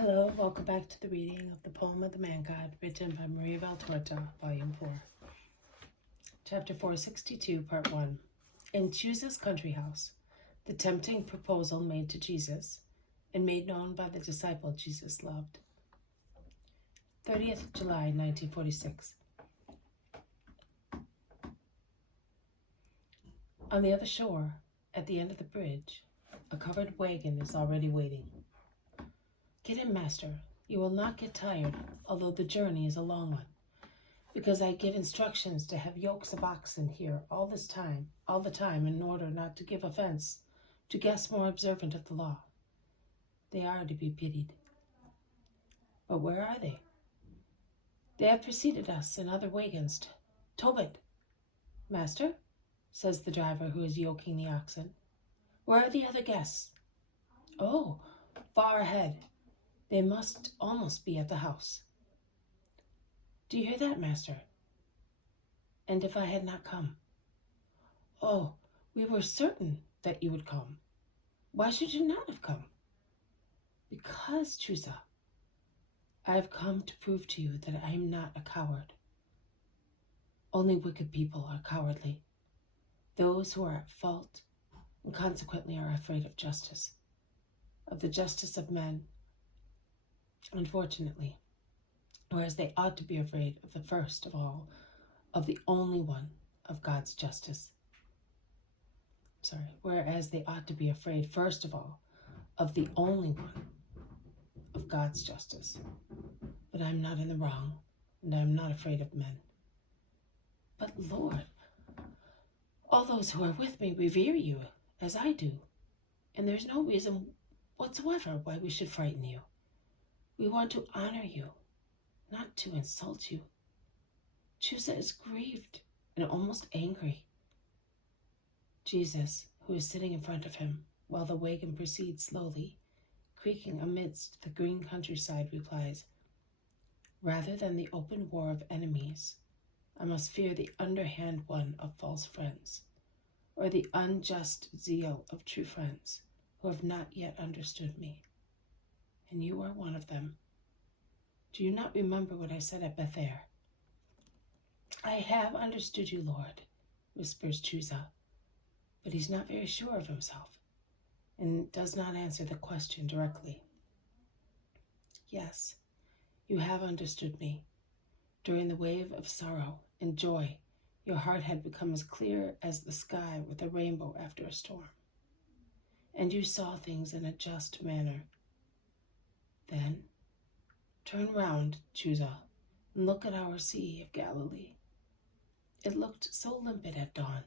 Hello, welcome back to the reading of the poem of the Man God, written by Maria Valtorta, Volume 4. Chapter 462, Part 1. In Chuza's country house, the tempting proposal made to Jesus, and made known by the disciple Jesus loved. 30th July, 1946. On the other shore, at the end of the bridge, a covered wagon is already waiting. Get in, master. You will not get tired, although the journey is a long one, because I give instructions to have yokes of oxen here all the time, in order not to give offense to guests more observant of the law. They are to be pitied. But where are they? They have preceded us in other wagons. Tobit, master, says the driver who is yoking the oxen. Where are the other guests? Oh, far ahead. They must almost be at the house. Do you hear that, master? And if I had not come? Oh, we were certain that you would come. Why should you not have come? Because, Chuza, I have come to prove to you that I am not a coward. Only wicked people are cowardly, those who are at fault and consequently are afraid of justice, of the justice of men, unfortunately, whereas they ought to be afraid of the first of all, of the only one of God's justice. Whereas they ought to be afraid first of all of the only one of God's justice. But I'm not in the wrong, and I'm not afraid of men. But Lord, all those who are with me revere you, as I do, and there's no reason whatsoever why we should frighten you. We want to honor you, not to insult you. Chuza is grieved and almost angry. Jesus, who is sitting in front of him, while the wagon proceeds slowly, creaking amidst the green countryside, replies, rather than the open war of enemies, I must fear the underhand one of false friends, or the unjust zeal of true friends who have not yet understood me. And you are one of them. Do you not remember what I said at Bethel? I have understood you, Lord, whispers Chuza, but he's not very sure of himself, and does not answer the question directly. Yes, you have understood me. During the wave of sorrow and joy, your heart had become as clear as the sky with a rainbow after a storm, and you saw things in a just manner. Then, turn round, Chuza, and look at our Sea of Galilee. It looked so limpid at dawn.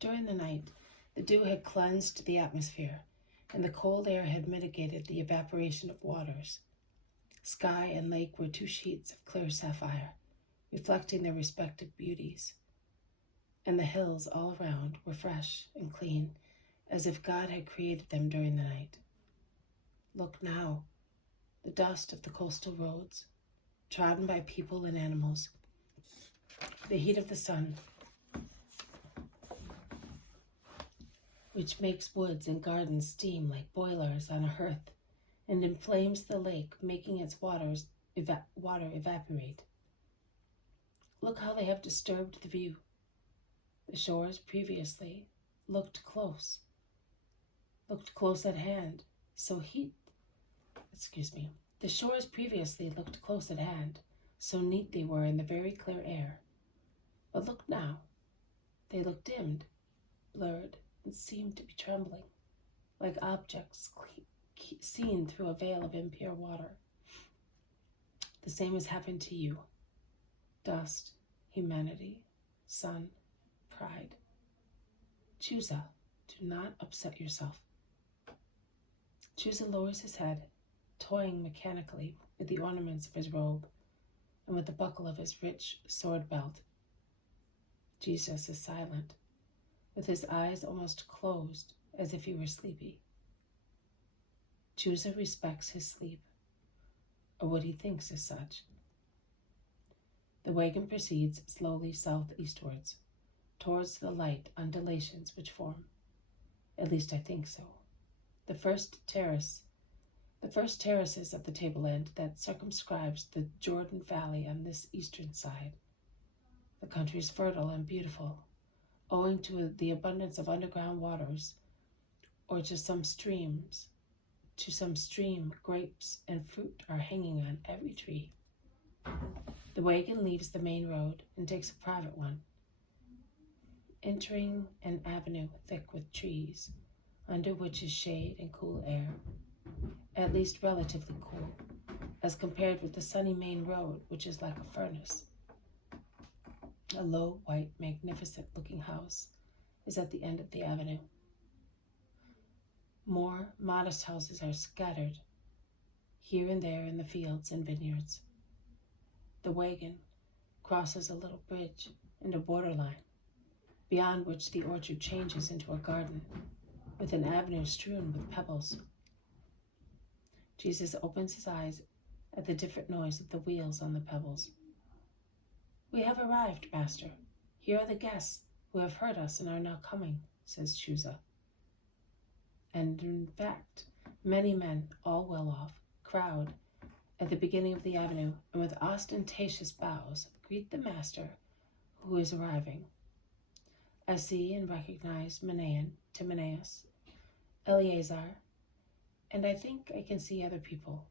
During the night, the dew had cleansed the atmosphere, and the cold air had mitigated the evaporation of waters. Sky and lake were two sheets of clear sapphire, reflecting their respective beauties, and the hills all around were fresh and clean, as if God had created them during the night. Look now, the dust of the coastal roads, trodden by people and animals, the heat of the sun, which makes woods and gardens steam like boilers on a hearth, and inflames the lake, making its water evaporate. Look how they have disturbed the view. The shores previously looked close at hand, The shores previously looked close at hand, so neat they were in the very clear air. But look now, they look dimmed, blurred, and seemed to be trembling, like objects seen through a veil of impure water. The same has happened to you. Dust, humanity, sun, pride. Chuza, do not upset yourself. Chuza lowers his head, toying mechanically with the ornaments of his robe and with the buckle of his rich sword belt. Jesus is silent, with his eyes almost closed as if he were sleepy. Chuza respects his sleep, or what he thinks is such. The wagon proceeds slowly southeastwards, towards the light undulations which form. At least I think so. The first terrace The first terraces of the tableland that circumscribes the Jordan Valley on this eastern side. The country is fertile and beautiful, owing to the abundance of underground waters, or to some stream, grapes and fruit are hanging on every tree. The wagon leaves the main road and takes a private one, entering an avenue thick with trees, under which is shade and cool air, at least relatively cool, as compared with the sunny main road, which is like a furnace. A low, white, magnificent-looking house is at the end of the avenue. More modest houses are scattered here and there in the fields and vineyards. The wagon crosses a little bridge and a borderline, beyond which the orchard changes into a garden, with an avenue strewn with pebbles. Jesus opens his eyes at the different noise of the wheels on the pebbles. "We have arrived, Master. Here are the guests who have heard us and are now coming," says Chuza. And in fact, many men, all well off, crowd at the beginning of the avenue and with ostentatious bows greet the Master who is arriving. I see and recognize Manaen, Timaeus, Eleazar, and I think I can see other people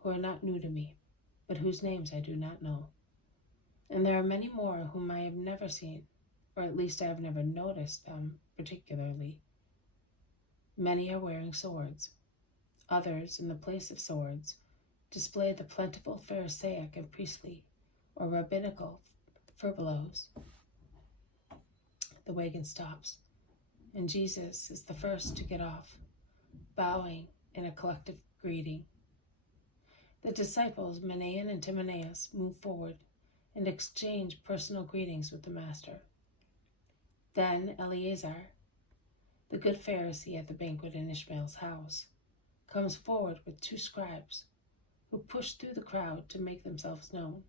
who are not new to me, but whose names I do not know. And there are many more whom I have never seen, or at least I have never noticed them particularly. Many are wearing swords. Others, in the place of swords, display the plentiful Pharisaic and priestly, or rabbinical furbelows. The wagon stops, and Jesus is the first to get off, bowing in a collective greeting. The disciples, Manaen and Timaeus, move forward and exchange personal greetings with the Master. Then Eleazar, the good Pharisee at the banquet in Ishmael's house, comes forward with 2 scribes, who push through the crowd to make themselves known.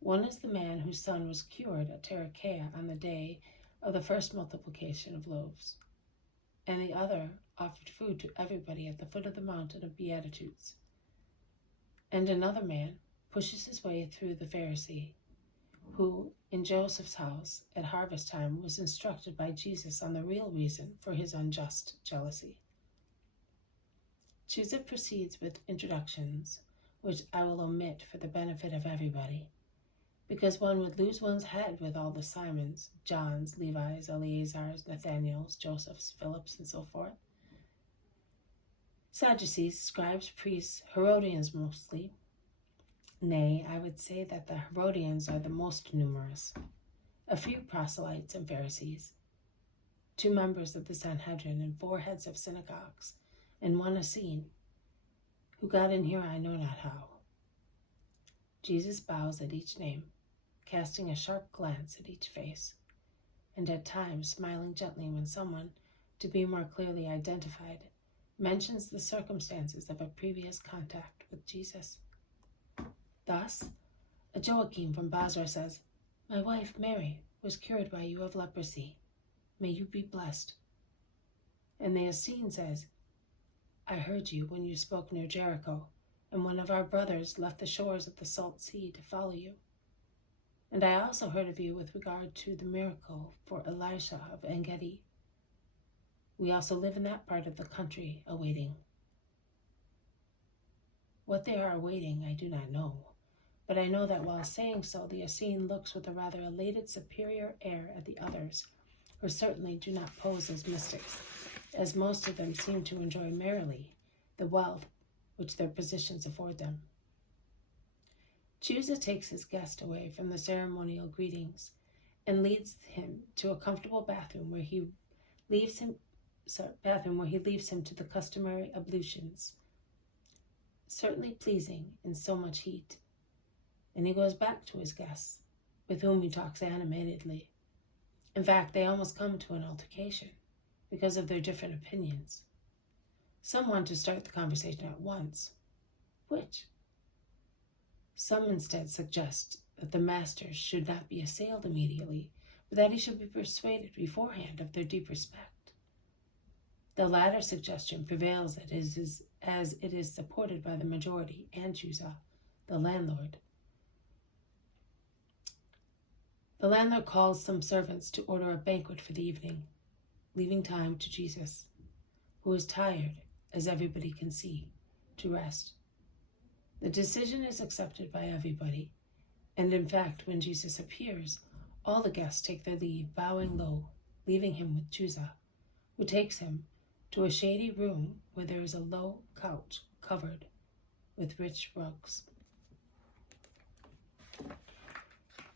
One is the man whose son was cured at Tarichaea on the day of the first multiplication of loaves, and the other offered food to everybody at the foot of the mountain of Beatitudes. And another man pushes his way through the Pharisee, who, in Joseph's house at harvest time, was instructed by Jesus on the real reason for his unjust jealousy. Chuza proceeds with introductions, which I will omit for the benefit of everybody, because one would lose one's head with all the Simons, Johns, Levi's, Eleazars, Nathaniels, Josephs, Philips, and so forth. Sadducees, scribes, priests, Herodians mostly. Nay, I would say that the Herodians are the most numerous. A few proselytes and Pharisees, 2 members of the Sanhedrin and 4 heads of synagogues, and 1 Essene, who got in here I know not how. Jesus bows at each name, casting a sharp glance at each face, and at times smiling gently when someone, to be more clearly identified, mentions the circumstances of a previous contact with Jesus. Thus, a Joachim from Basra says, "My wife Mary was cured by you of leprosy. May you be blessed." And the Essene says, "I heard you when you spoke near Jericho, and one of our brothers left the shores of the Salt Sea to follow you. And I also heard of you with regard to the miracle for Elisha of En-Gedi. We also live in that part of the country, awaiting." What they are awaiting I do not know, but I know that while saying so, the Essene looks with a rather elated superior air at the others, who certainly do not pose as mystics, as most of them seem to enjoy merrily the wealth which their positions afford them. Chuza takes his guest away from the ceremonial greetings and leads him to a comfortable bathroom where he leaves him to the customary ablutions, certainly pleasing in so much heat. And he goes back to his guests, with whom he talks animatedly. In fact, they almost come to an altercation because of their different opinions. Some want to start the conversation at once. Which? Some instead suggest that the Master should not be assailed immediately, but that he should be persuaded beforehand of their deep respect. The latter suggestion prevails as it is supported by the majority and Chuza, the landlord. The landlord calls some servants to order a banquet for the evening, leaving time to Jesus, who is tired, as everybody can see, to rest. The decision is accepted by everybody, and in fact, when Jesus appears, all the guests take their leave, bowing low, leaving him with Chuza, who takes him to a shady room where there is a low couch covered with rich rugs.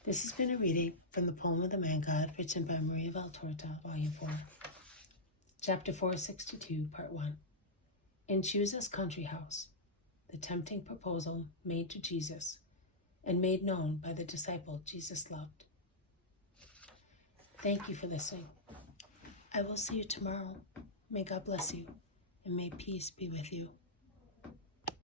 This has been a reading from the poem of the Man God, written by Maria Valtorta, Volume 4, Chapter 462, Part 1. In Chuza's country house, the tempting proposal made to Jesus and made known by the disciple Jesus loved. Thank you for listening. I will see you tomorrow. May God bless you, and may peace be with you.